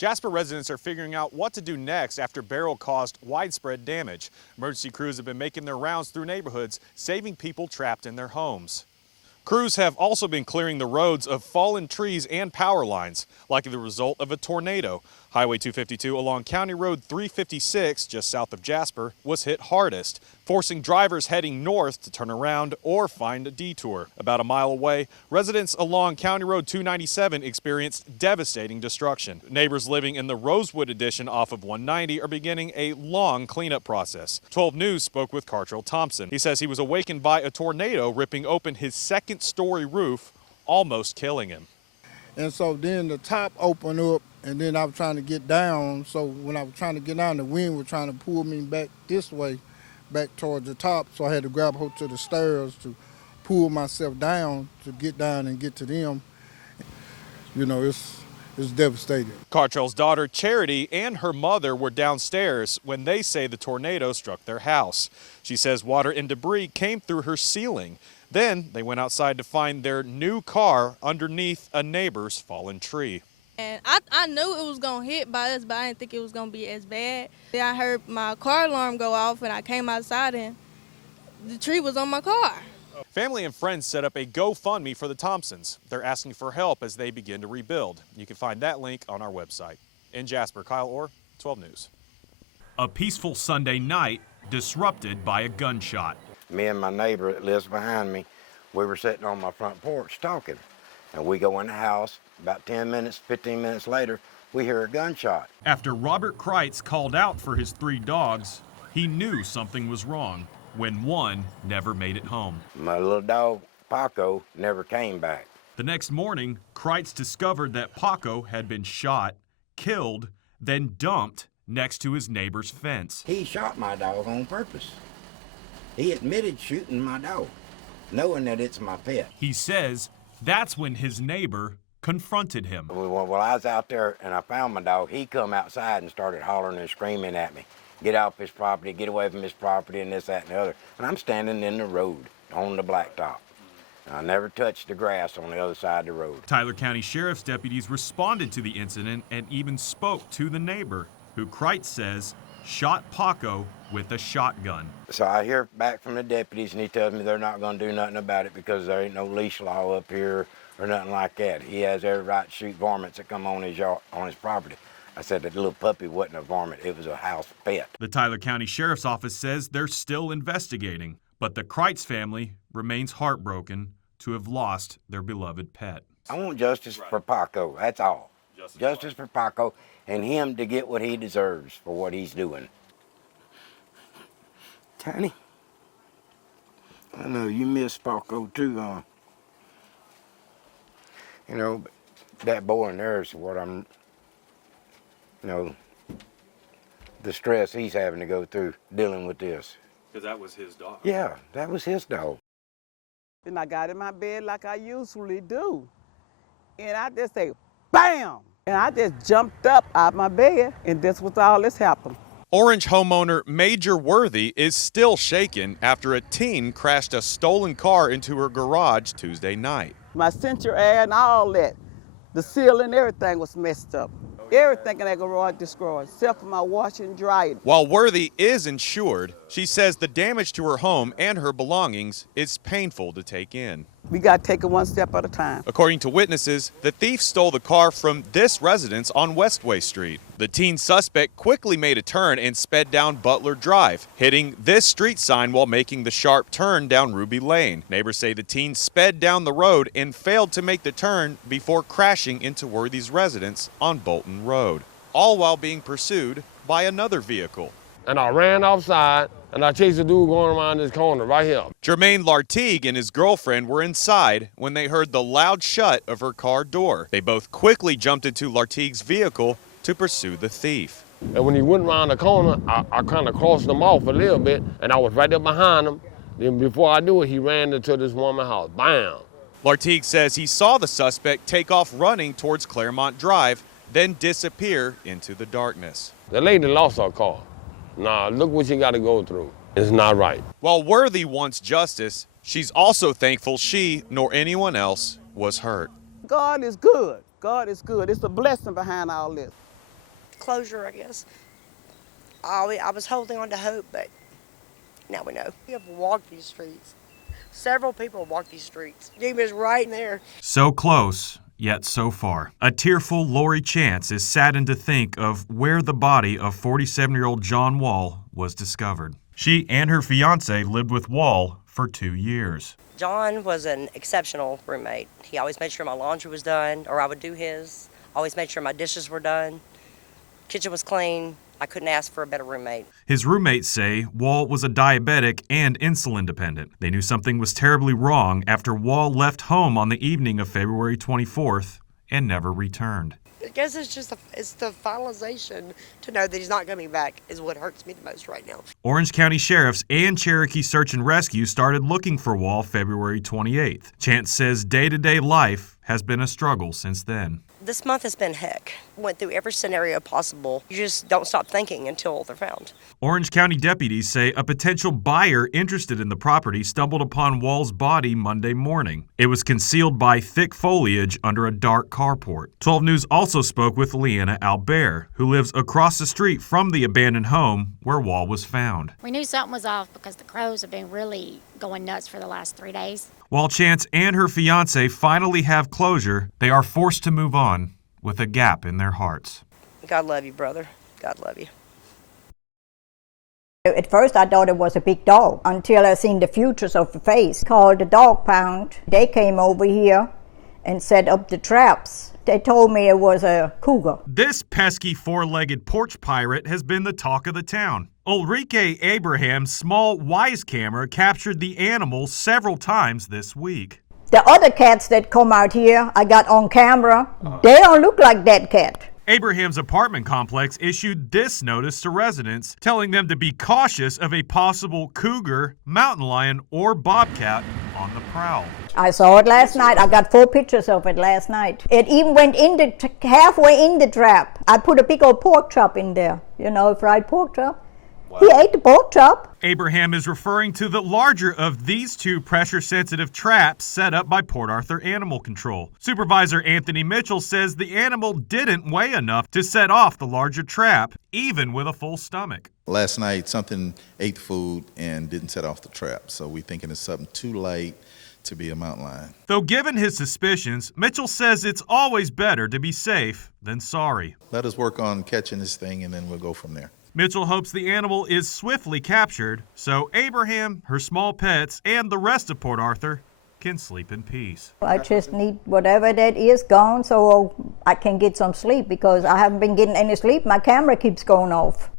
Jasper residents are figuring out what to do next after Beryl caused widespread damage. Emergency crews have been making their rounds through neighborhoods, saving people trapped in their homes. Crews have also been clearing the roads of fallen trees and power lines, likely the result of a tornado. Highway 252 along County Road 356, just south of Jasper, was hit hardest, forcing drivers heading north to turn around or find a detour. About a mile away, residents along County Road 297 experienced devastating destruction. Neighbors living in the Rosewood addition off of 190 are beginning a long cleanup process. 12 News spoke with Cartrell Thompson. He says he was awakened by a tornado ripping open his second-story roof, almost killing him. And so then the top opened up, and then I was trying to get down. So when I was trying to get down, the wind was trying to pull me back this way, back towards the top. So I had to grab hold to the stairs to pull myself down to get down and get to them. You know, it's devastating. Cartrell's daughter, Charity, and her mother were downstairs when they say the tornado struck their house. She says water and debris came through her ceiling. Then they went outside to find their new car underneath a neighbor's fallen tree. And I knew it was going to hit by us, but I didn't think it was going to be as bad. Then I heard my car alarm go off, and I came outside, and the tree was on my car. Family and friends set up a GoFundMe for the Thompsons. They're asking for help as they begin to rebuild. You can find that link on our website. In Jasper, Kyle Orr, 12 News. A peaceful Sunday night disrupted by a gunshot. Me and my neighbor that lives behind me, we were sitting on my front porch talking. And we go in the house, about 10 minutes, 15 minutes later, we hear a gunshot. After Robert Kreitz called out for his 3 dogs, he knew something was wrong when one never made it home. My little dog, Paco, never came back. The next morning, Kreitz discovered that Paco had been shot, killed, then dumped next to his neighbor's fence. He shot my dog on purpose. He admitted shooting my dog, knowing that it's my pet. He says that's when his neighbor confronted him. Well, I was out there and I found my dog. He come outside and started hollering and screaming at me. Get off his property, get away from his property, and this, that, and the other. And I'm standing in the road on the blacktop. I never touched the grass on the other side of the road. Tyler County Sheriff's deputies responded to the incident and even spoke to the neighbor, who Kreitz says shot Paco with a shotgun. So I hear back from the deputies, and he tells me they're not going to do nothing about it because there ain't no leash law up here or nothing like that. He has every right to shoot varmints that come on his property. I said that little puppy wasn't a varmint, it was a house pet. The Tyler County Sheriff's Office says they're still investigating, but the Kreitz family remains heartbroken to have lost their beloved pet. I want justice for Paco, that's all. Justice for Paco, and him to get what he deserves for what he's doing. Tiny, I know you miss Paco too, huh? You know, that boy in there is what I'm, you know, the stress he's having to go through dealing with this. Because that was his dog. Yeah, that was his dog. Then I got in my bed like I usually do. And I just say, bam! And I just jumped up out my bed, and this was all this happened. Orange homeowner Major Worthy is still shaken after a teen crashed a stolen car into her garage Tuesday night. My central air and all that, the ceiling, everything was messed up. Everything in that garage destroyed, except for my washer and dryer. While Worthy is insured, she says the damage to her home and her belongings is painful to take in. We got to take it one step at a time. According to witnesses, the thief stole the car from this residence on Westway Street. The teen suspect quickly made a turn and sped down Butler Drive, hitting this street sign while making the sharp turn down Ruby Lane. Neighbors say the teen sped down the road and failed to make the turn before crashing into Worthy's residence on Bolton Road, all while being pursued by another vehicle. And I ran outside, and I chased a dude going around this corner right here. Jermaine Lartigue and his girlfriend were inside when they heard the loud shut of her car door. They both quickly jumped into Lartigue's vehicle to pursue the thief. And when he went around the corner, I kind of crossed him off a little bit, and I was right there behind him. Then before I knew it, he ran into this woman's house. Bam! Lartigue says he saw the suspect take off running towards Claremont Drive, then disappear into the darkness. The lady lost her car. Nah, look what she got to go through. It's not right. While Worthy wants justice, she's also thankful she nor anyone else was hurt. God is good. God is good. It's a blessing behind all this. closure, I guess. I was holding on to hope, but now we know. We have walked these streets. Several people walked these streets. Demon is right in there. So close, yet so far. A tearful Lori Chance is saddened to think of where the body of 47-year-old John Wall was discovered. She and her fiance lived with Wall for 2 years. John was an exceptional roommate. He always made sure my laundry was done, or I would do his. Always made sure my dishes were done. Kitchen was clean. I couldn't ask for a better roommate. His roommates say Wall was a diabetic and insulin dependent. They knew something was terribly wrong after Wall left home on the evening of February 24th and never returned. I guess it's the finalization to know that he's not coming back is what hurts me the most right now. Orange County Sheriffs and Cherokee Search and Rescue started looking for Wall February 28th. Chance says day-to-day life has been a struggle since then. This month has been heck. Went through every scenario possible. You just don't stop thinking until they're found. Orange County deputies say a potential buyer interested in the property stumbled upon Wall's body Monday morning. It was concealed by thick foliage under a dark carport. 12 News also spoke with Leanna Albert, who lives across the street from the abandoned home where Wall was found. We knew something was off because the crows have been really going nuts for the last 3 days. While Chance and her fiance finally have closure, they are forced to move on with a gap in their hearts. God love you, brother. God love you. At first I thought it was a big dog until I seen the features of the face. Called the dog pound. They came over here and set up the traps. They told me it was a cougar. This pesky four-legged porch pirate has been the talk of the town. Ulrike Abraham's small Wise camera captured the animal several times this week. The other cats that come out here, I got on camera, they don't look like that cat. Abraham's apartment complex issued this notice to residents, telling them to be cautious of a possible cougar, mountain lion, or bobcat on the prowl. I saw it last night. I got 4 pictures of it last night. It even went in halfway in the trap. I put a big old pork chop in there, a fried pork chop. Wow. He ate the pork chop. Abraham is referring to the larger of these 2 pressure-sensitive traps set up by Port Arthur Animal Control. Supervisor Anthony Mitchell says the animal didn't weigh enough to set off the larger trap, even with a full stomach. Last night, something ate the food and didn't set off the trap, so we're thinking it's something too light to be a mountain lion. Though given his suspicions, Mitchell says it's always better to be safe than sorry. Let us work on catching this thing, and then we'll go from there. Mitchell hopes the animal is swiftly captured so Abraham, her small pets, and the rest of Port Arthur can sleep in peace. I just need whatever that is gone so I can get some sleep because I haven't been getting any sleep. My camera keeps going off.